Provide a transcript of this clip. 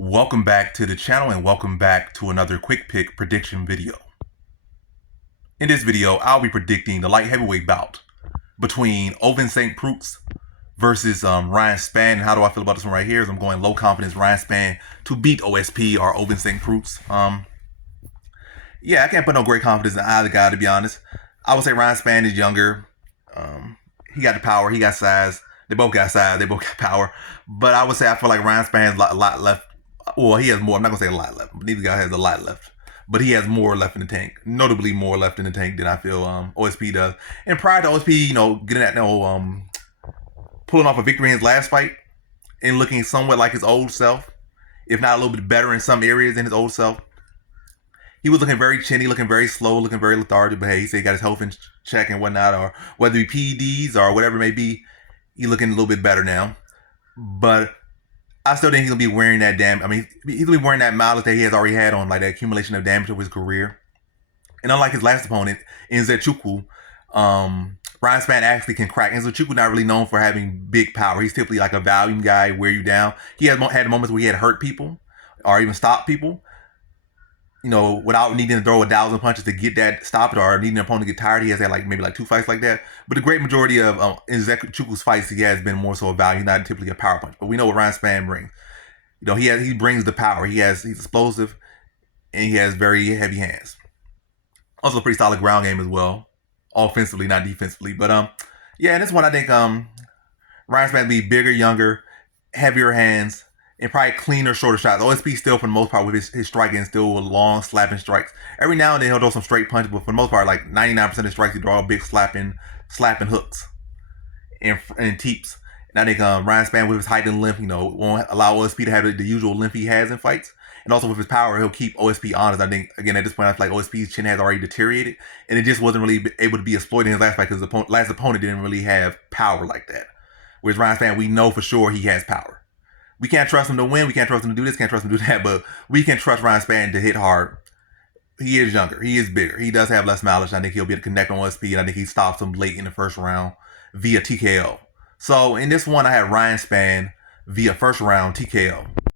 Welcome back to the channel and welcome back to another quick pick prediction video. In this video, I'll be predicting the light heavyweight bout between Ovince Preux versus Ryan Spann. And how do I feel about this one right here? Is I'm going low confidence Ryan Spann to beat OSP or Ovince Preux. Yeah, I can't put no great confidence in either guy, to be honest. I would say Ryan Spann is younger. He got the power, he got size. They both got size, they both got power. But I would say I feel like Ryan Spann has a lot left. Well, he has more. I'm not going to say a lot left. But neither guy has a lot left. But he has more left in the tank. Notably more left in the tank than I feel OSP does. And prior to OSP, getting that, pulling off a victory in his last fight and looking somewhat like his old self, if not a little bit better in some areas than his old self. He was looking very chinny, looking very slow, looking very lethargic. But hey, he said he got his health in check and whatnot, or whether it be PEDs or whatever it may be, he's looking a little bit better now. But I still think he's gonna be wearing that he's gonna be wearing that mileage that he has already had on, like that accumulation of damage over his career. And unlike his last opponent, Nzechukwu, Ryan Spann actually can crack. Nzechukwu not really known for having big power. He's typically like a volume guy, wear you down. He has had moments where he had hurt people or even stopped people, without needing to throw 1,000 punches to get that stopped or needing an opponent to get tired. He has had maybe 2 fights like that. But the great majority of Nzechukwu's fights, he has been more so a value. He's not typically a power punch. But we know what Ryan Spann brings. He brings the power. He's explosive, and he has very heavy hands. Also a pretty solid ground game as well, offensively, not defensively. But yeah, in this one I think Ryan Spann will be bigger, younger, heavier hands, and probably cleaner, shorter shots. OSP still, for the most part, with his striking, still with long, slapping strikes. Every now and then he'll throw some straight punches, but for the most part, like 99% of strikes, he draw big slapping hooks and teeps. And I think Ryan Spann, with his height and length, won't allow OSP to have the usual length he has in fights. And also with his power, he'll keep OSP honest. I think, again, at this point, I feel like OSP's chin has already deteriorated, and it just wasn't really able to be exploited in his last fight because the last opponent didn't really have power like that. Whereas Ryan Spann, we know for sure he has power. We can't trust him to win. We can't trust him to do this. Can't trust him to do that. But we can trust Ryan Spann to hit hard. He is younger. He is bigger. He does have less mileage. I think he'll be able to connect on OSP. And I think he stops him late in the first round via TKO. So in this one, I had Ryan Spann via first round TKO.